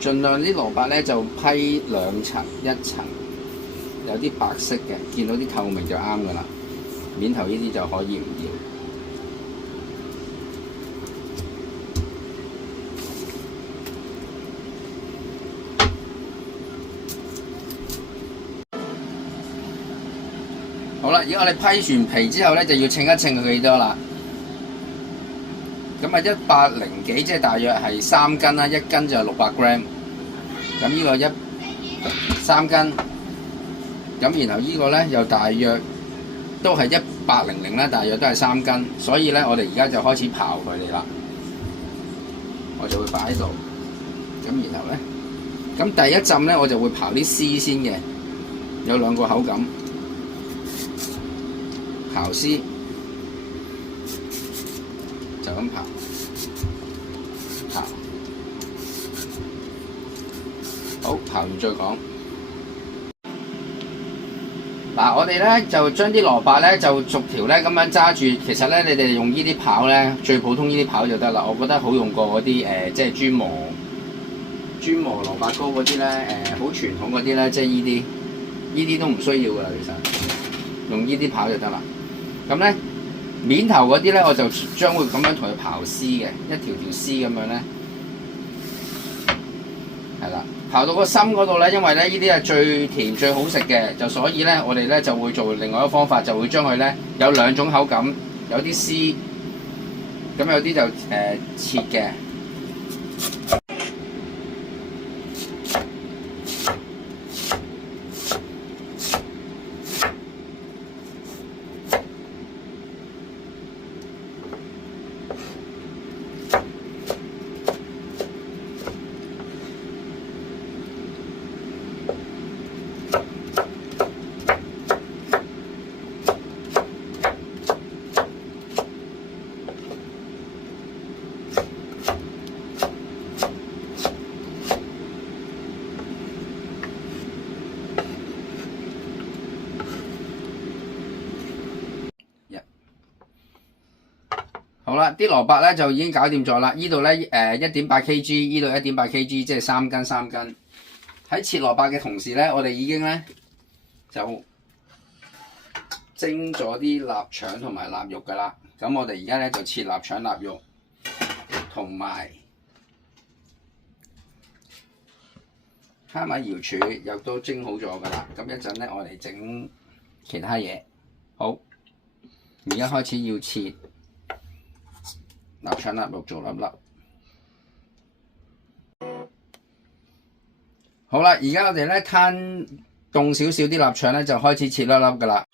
盡量啲蘿蔔咧就批2層，一層有啲白色嘅，見到啲透明就啱噶啦。面頭呢啲就可以唔要。好啦，而家我哋批完皮之後咧，就要稱一稱佢幾多啦。咁啊，100幾，即係大約係3斤啦，1斤就600 gram。咁呢個3斤，咁然後呢個咧又大約都係100啦，大約都係3斤。所以咧，我哋而家就開始刨佢哋啦。我就會擺喺度。咁然後咧，咁第一浸咧，我就會刨啲絲先嘅，有2個口感。刨絲就咁刨，好，刨完再講。嗱，我哋咧就將啲蘿蔔咧就逐條咧咁樣揸住。其實咧，你哋用呢啲刨咧，最普通呢啲刨就得啦。我覺得好用過嗰啲即係專磨蘿蔔糕嗰啲咧，好傳統嗰啲咧，即係呢啲都唔需要噶啦。其實用呢啲刨就得啦。咁咧面頭嗰啲咧，我就將會咁樣同佢刨絲嘅，一條條絲咁樣咧，係啦。刨到個心嗰度咧，因為咧呢啲係最甜最好食嘅，就所以咧我哋咧就會做另外一個方法，就會將佢咧有2種口感，有啲絲，咁有啲就切嘅。好啦，啲蘿蔔咧就已經搞掂咗啦。呢度咧1.8 kg， 呢度1.8 kg， 即係3斤。喺切蘿蔔嘅同時咧，我哋已經咧就蒸咗啲臘腸同埋臘肉噶啦。咁我哋而家咧就切臘腸臘肉，同埋蝦米瑤柱又都蒸好咗噶啦。咁一陣咧，我哋整其他嘢。好，而家開始要切臘腸臘肉做粒粒。好啦，而家我哋咧攤凍少少啲臘腸咧，就開始切粒粒噶啦。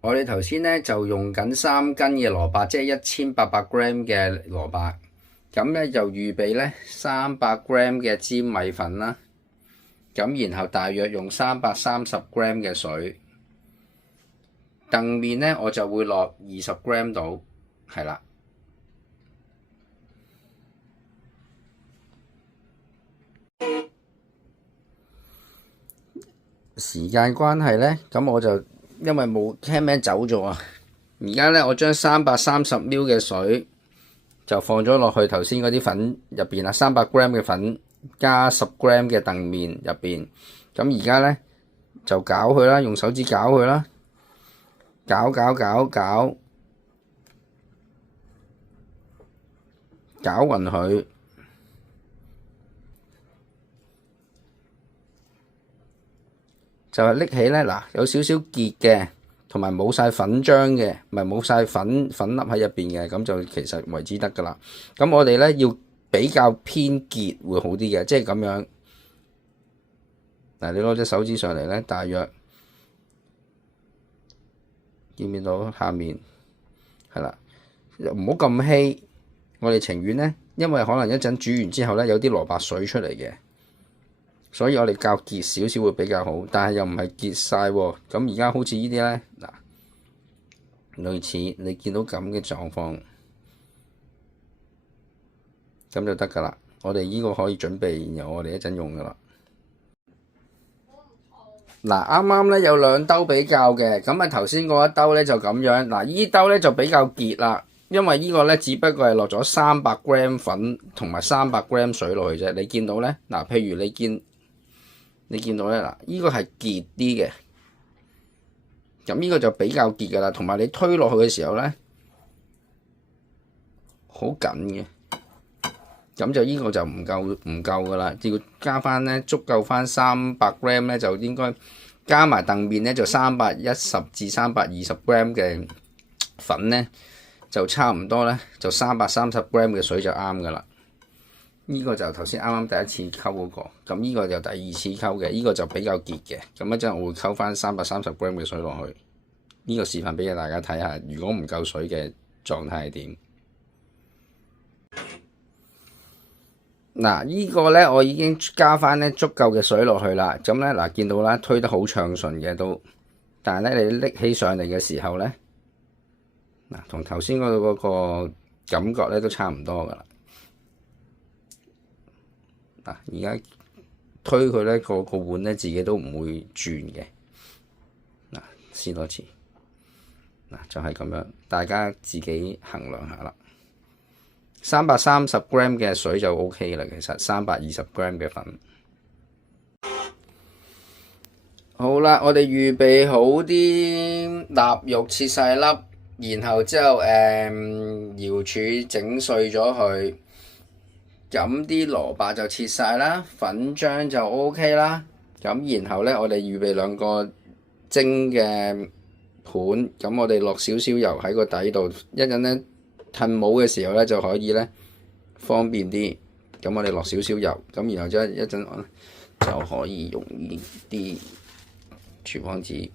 我哋頭先咧就用緊3斤嘅蘿蔔，即係1800 gram 嘅蘿蔔。咁咧就預備咧300 gram 嘅粘米粉啦。咁然後大約用330 gram 嘅水。燉麵咧我就會落20 gram 到，係啦。時間關係咧，咁我就因為冇聽名走咗啊，而家咧我將330 ml 嘅水就放咗落去頭先嗰啲粉入邊啦，300 gram 嘅粉加10 gram 嘅燉麵入邊。咁而家咧就攪佢啦，用手指攪佢啦，攪勻佢。就係拎起咧，嗱有少少結嘅，同埋冇晒粉漿嘅，唔係冇晒粉粒喺入邊嘅，咁就其實為之得噶啦。咁我哋咧要比較偏結會好啲嘅，即係咁樣。嗱，你攞隻手指上嚟咧，大約見唔見到下面係啦，唔好咁稀。我哋情願咧，因為可能一陣煮完之後咧有啲蘿蔔水出嚟嘅，所以我哋較結少少會比較好，但係又唔係結晒喎。咁而家好似呢啲咧，嗱，類似你見到咁嘅狀況，咁就得㗎啦。我哋呢個可以準備，然後我哋一陣用㗎啦。嗱，啱啱咧有兩兜比較嘅，咁啊頭先嗰一兜咧就咁樣，嗱依兜咧就比較結啦，因為呢個咧只不過係落咗300g 粉同埋300g 水落去啫。你見到咧，嗱，譬如你見到咧，嗱，依個係結啲嘅，咁呢個就比較結㗎啦，同埋你推落去嘅時候咧，好緊嘅。咁就呢個就唔夠㗎啦，要加翻咧足夠翻300g咧，就應該加埋鄧麵咧就310至320g 嘅粉咧，就差唔多咧，就330g嘅水就啱㗎啦。呢個就頭先啱啱第一次溝嗰個，咁呢個就第二次溝嘅，呢個就比較結嘅。咁一陣我會溝翻330g嘅水落去，呢個示範俾大家睇下，如果唔夠水嘅狀態係點。嗱，呢個咧我已經加翻咧足夠嘅水落去啦。咁咧嗱，見到啦，推得好暢順嘅都，但係咧你拎起上嚟嘅時候咧，嗱，同頭先嗰個感覺咧都差唔多噶啦。嗱，而家推佢咧個碗咧自己都唔會轉嘅。嗱，試多次，嗱就係咁樣，大家自己衡量下啦。330g 嘅水就 OK 啦，其實320g 嘅粉。好啦，我哋預備好啲臘肉切細粒，然後之後瑤柱整碎咗佢，咁啲蘿蔔就切晒啦，粉漿就 OK 啦。咁然後咧，我哋預備兩個蒸嘅盤，咁我哋落少少油喺個底度，一陣咧褪帽嘅時候咧就可以咧方便啲。咁我哋落少少油，咁然後之後一陣就可以用呢啲廚房紙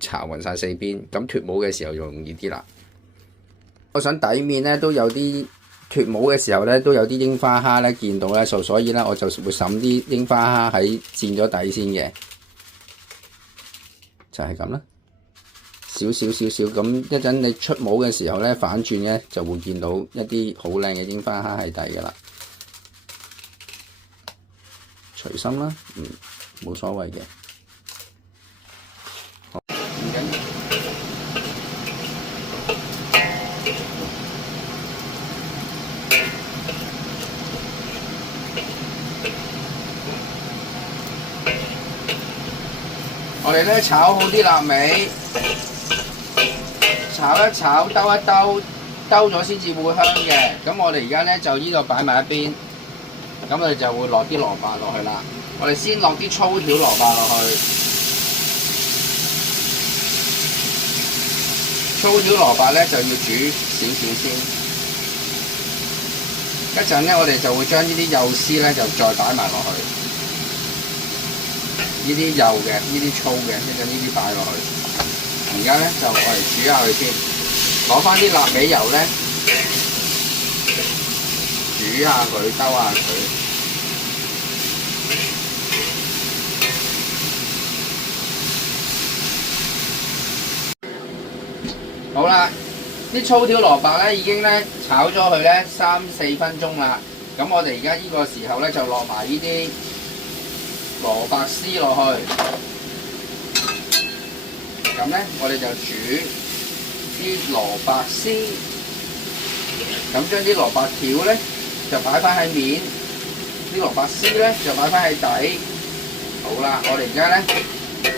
搽勻晒四邊，咁脫帽嘅時候就容易啲啦。我想底面咧都有啲脫帽嘅時候咧都有啲櫻花蝦咧見到咧，所以咧我就會揼啲櫻花蝦喺墊咗底先嘅，就係咁啦。少少咁，一陣你出帽嘅時候咧，反轉咧就會見到一啲好靚嘅櫻花蝦喺底噶啦。隨心啦，冇所謂嘅。好，唔緊要。我哋咧炒好啲臘味。炒一炒，兜一兜，兜咗先至會香嘅。咁我哋而家咧就呢度擺埋一邊，咁我哋就會落啲蘿蔔落去啦。我哋先落啲粗條蘿蔔落去，粗條蘿蔔咧就要煮少少先。一陣咧，我哋就會將呢啲幼絲咧就再擺埋落去。呢啲幼嘅，呢啲粗嘅，一陣呢啲擺落去。而家咧就我嚟煮下佢先，攞翻啲臘味油咧煮下佢，兜下佢。好啦，啲粗條蘿蔔咧已經咧炒咗佢咧3-4分鐘啦。咁我哋而家呢個時候咧就落埋呢啲蘿蔔絲落去。咁咧，我哋就煮啲蘿蔔絲，咁將啲蘿蔔條咧就擺翻喺面，啲蘿蔔絲咧就擺翻喺底。好啦，我哋而家咧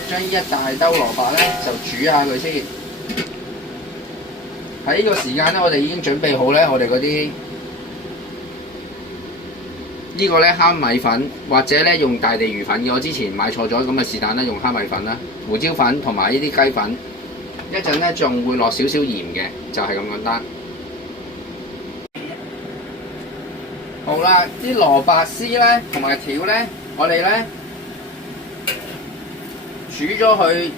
將呢一大兜蘿蔔咧就煮下佢先。喺呢個時間咧，我哋已經準備好咧，我哋嗰啲呢個咧蝦米粉，或者咧用大地魚粉嘅。我之前買錯咗，咁啊是但啦，用蝦米粉啦、胡椒粉同埋呢啲雞粉，一陣咧仲會落少少鹽嘅，就係咁簡單。好啦，啲蘿蔔絲咧同埋條咧，我哋咧煮咗佢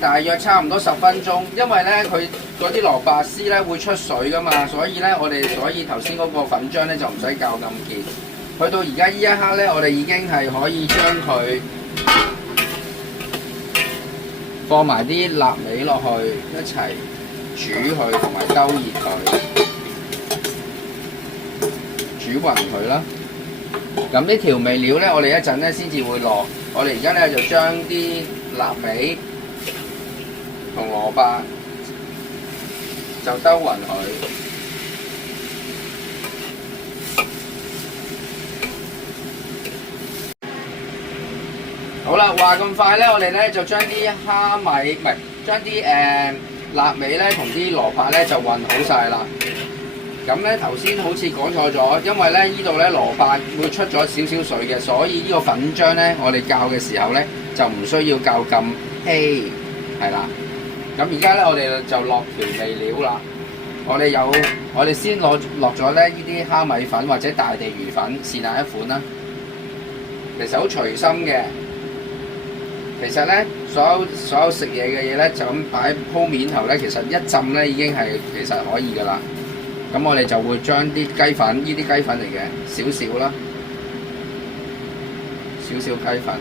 大約差唔多10分鐘，因為咧佢嗰啲蘿蔔絲咧會出水噶嘛，所以咧我哋頭先嗰個粉漿咧就唔使較咁結。去到而家呢一刻咧，我哋已經係可以將佢放埋啲臘味落去一齊煮佢，同埋兜熱佢，煮勻佢啦。咁啲調味料咧，我哋一陣咧先至會落。我哋而家咧就將啲臘味同蘿蔔就兜勻佢。好啦，話咁快咧，我哋咧就將啲蝦米唔係將啲臘味咧同啲蘿蔔咧就混好晒啦。咁咧頭先好似講錯咗，因為咧呢度咧蘿蔔會出咗少少水嘅，所以呢個粉漿咧我哋較嘅時候咧就唔需要較咁稀，係啦。咁而家咧我哋就落調味料啦。我哋先落咗咧呢啲蝦米粉或者大地魚粉，是但一款啦。其實好隨心嘅。其實咧，所有食嘢嘅嘢咧，就咁擺鋪面頭咧，其實一浸咧已經係其實可以噶啦。咁我哋就會將啲雞粉，呢啲雞粉嚟嘅，少少啦，少少雞粉，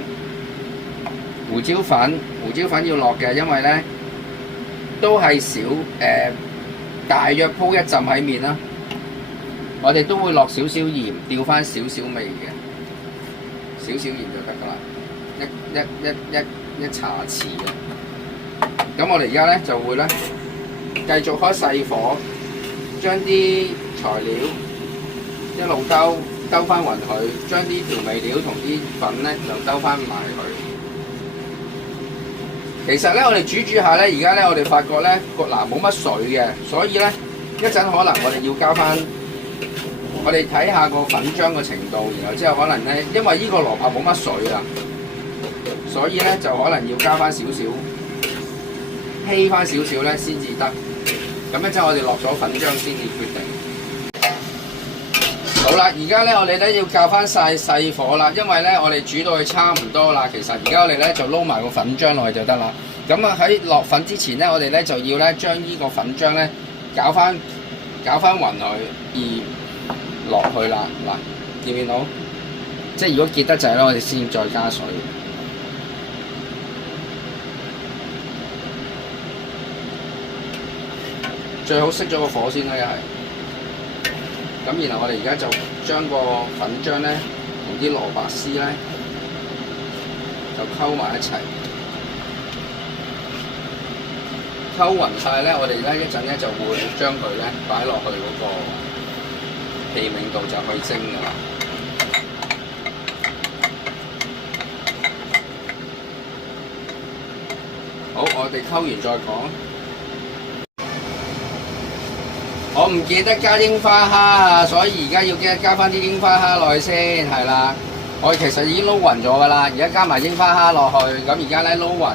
胡椒粉要落嘅，因為咧都係大約鋪一浸喺面啦。我哋都會落少少鹽，調翻少少味嘅，少少鹽就得噶啦。一茶匙嘅，咁我哋而家咧就會咧繼續開細火，將啲材料一路兜翻勻佢，將啲調味料同啲粉咧就兜翻埋佢。其實咧我哋煮下咧，而家咧我哋發覺咧冇乜水嘅，所以咧一陣可能我哋要加翻，我哋睇下個粉漿嘅程度，然後之後可能咧，因為呢個蘿蔔冇乜水啊。所以咧就可能要加翻少少，稀翻少少咧先至得。咁咧即係我哋落咗粉漿先至決定。好啦，而家咧我哋咧要較翻晒細火啦，因為咧我哋煮到佢差唔多啦。其實而家我哋咧就撈埋個粉漿落去就得啦。咁啊喺落粉之前咧，我哋咧就要咧將呢個粉漿咧攪翻勻佢，而落去啦。嗱，見唔見到？即係如果結得滯咧，我哋先再加水。最好熄咗個火先啦，又係。咁然後我哋而家就將個粉漿咧同啲蘿蔔絲咧就溝埋一齊，溝勻晒咧，我哋咧一陣咧就會將佢咧擺落去嗰個器皿度就可以蒸㗎啦。好，我哋溝完再講。我唔記得加櫻花蝦啊，所以而家要加翻啲櫻花蝦落去先，係啦。我其實已經撈勻咗㗎啦，而家加埋櫻花蝦落去，咁而家咧撈勻。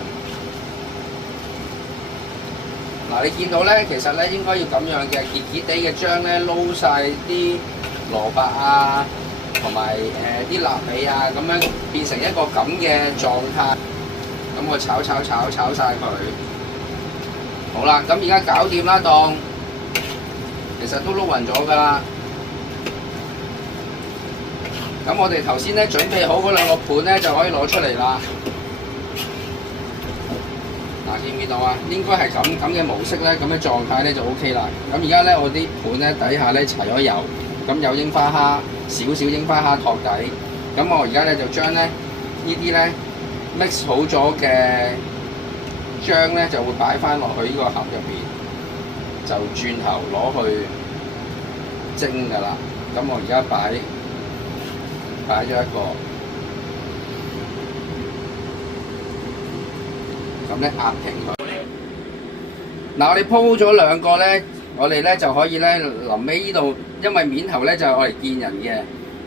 嗱，你見到咧，其實咧應該要咁樣嘅，結結地嘅漿咧撈晒啲蘿蔔啊，同埋啲臘味啊，咁樣變成一個咁嘅狀態。咁我炒晒佢。好啦，咁而家搞掂啦，當。其實都撈勻咗㗎啦。咁我哋頭先咧準備好嗰兩個盤咧就可以攞出嚟啦。嗱，見唔見到啊？應該係咁嘅模式咧，咁嘅狀態咧就 OK 啦。咁而家咧我啲盤咧底下咧搽咗油，咁有櫻花蝦，少少櫻花蝦托底。咁我而家咧就將咧呢啲咧 mix 好咗嘅漿咧就會擺翻落去呢個盒入邊。就轉頭攞去蒸㗎啦。咁我而家擺咗一個，咁咧壓平佢。嗱，我哋鋪咗兩個咧，我哋咧就可以咧臨尾呢度，因為面頭咧就係我嚟見人嘅，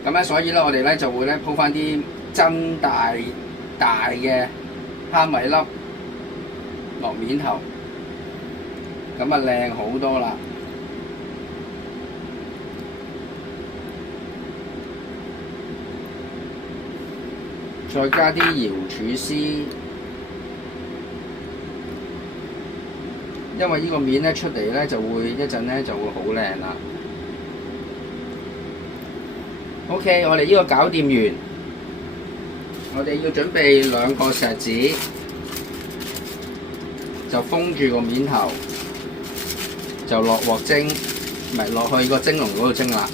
咁咧所以咧我哋咧就會咧鋪翻啲真大嘅蝦米粒落面頭。咁啊靚好多啦。再加啲瑤柱絲，因為呢個面咧出嚟咧就會一陣咧就會好靚啦。OK， 我哋呢個搞掂完，我哋要準備2個錫紙，就封住個面頭，就落鑊蒸，唔係落去個蒸籠嗰度蒸啦。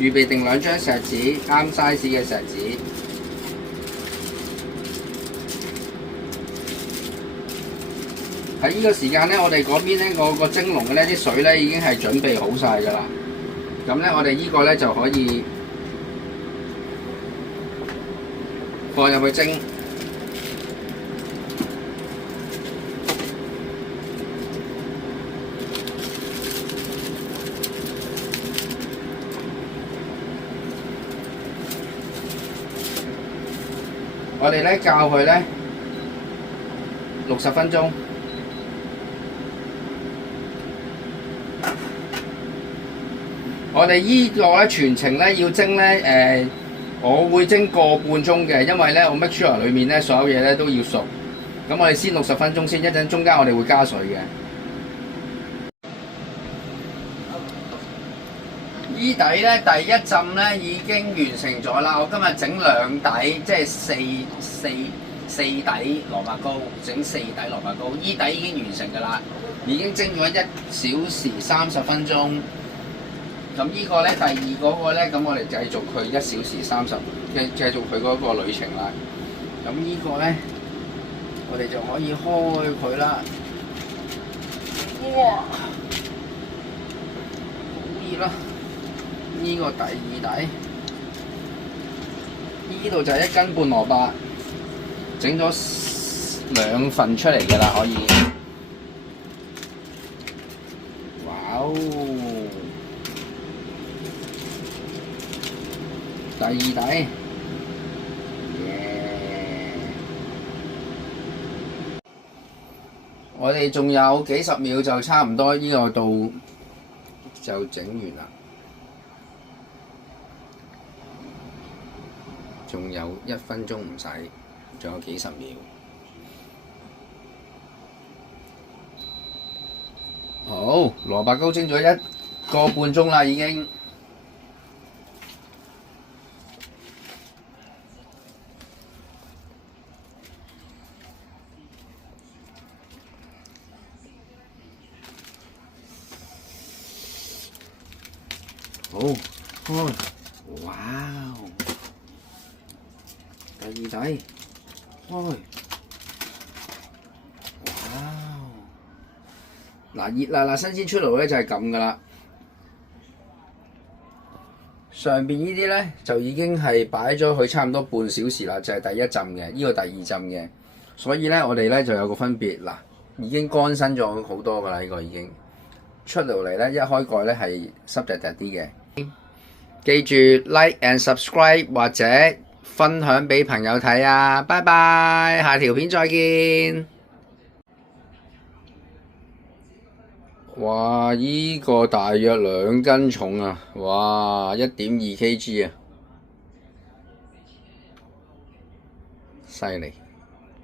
預備定2張錫紙，啱 size 嘅錫紙。喺呢個時間咧，我哋嗰邊咧個蒸籠嘅咧啲水咧已經係準備好晒㗎啦。咁咧，我哋呢個咧就可以放入去蒸。我哋咧教佢咧60分鐘。我哋依個咧全程咧要蒸咧我會蒸個半鐘嘅，因為咧我 make sure 裏面咧所有嘢咧都要熟。咁我哋先60分鐘先，一陣中間我哋會加水嘅。衣底咧第一浸咧已經完成咗啦。我今日整2底，即係四底蘿蔔糕，整4底蘿蔔糕。衣底已經完成㗎啦，已經蒸咗1小時30分鐘。咁呢個咧第二嗰個咧，咁我哋繼續佢1小時30，繼續佢嗰個旅程啦。咁呢個咧，我哋就可以開佢啦。哇！好熱啦！呢個第2底，呢度就係1斤半蘿蔔，整咗2份出嚟㗎啦，可以。哇哦！第2底，我哋仲有幾十秒就差唔多呢個度就整完啦。仲有1分鐘唔使，仲有幾十秒。好，蘿蔔糕蒸咗1個半鐘啦，已經。好，開，哇！第2底，開，哇！嗱，熱辣辣新鮮出爐咧就係咁噶啦。上邊呢啲咧就已經係擺咗佢差唔多半小時啦，就係第1浸嘅，呢個第2浸嘅。所以咧我哋咧就有個分別，嗱，已經乾身咗好多噶啦，呢個已經出爐嚟咧，一開蓋咧係濕滴滴啲嘅。記住 like and subscribe 或者分享俾朋友睇啊！拜拜，下條片再見。哇！依個大約2斤重啊！哇，1.2 kg 啊，犀利！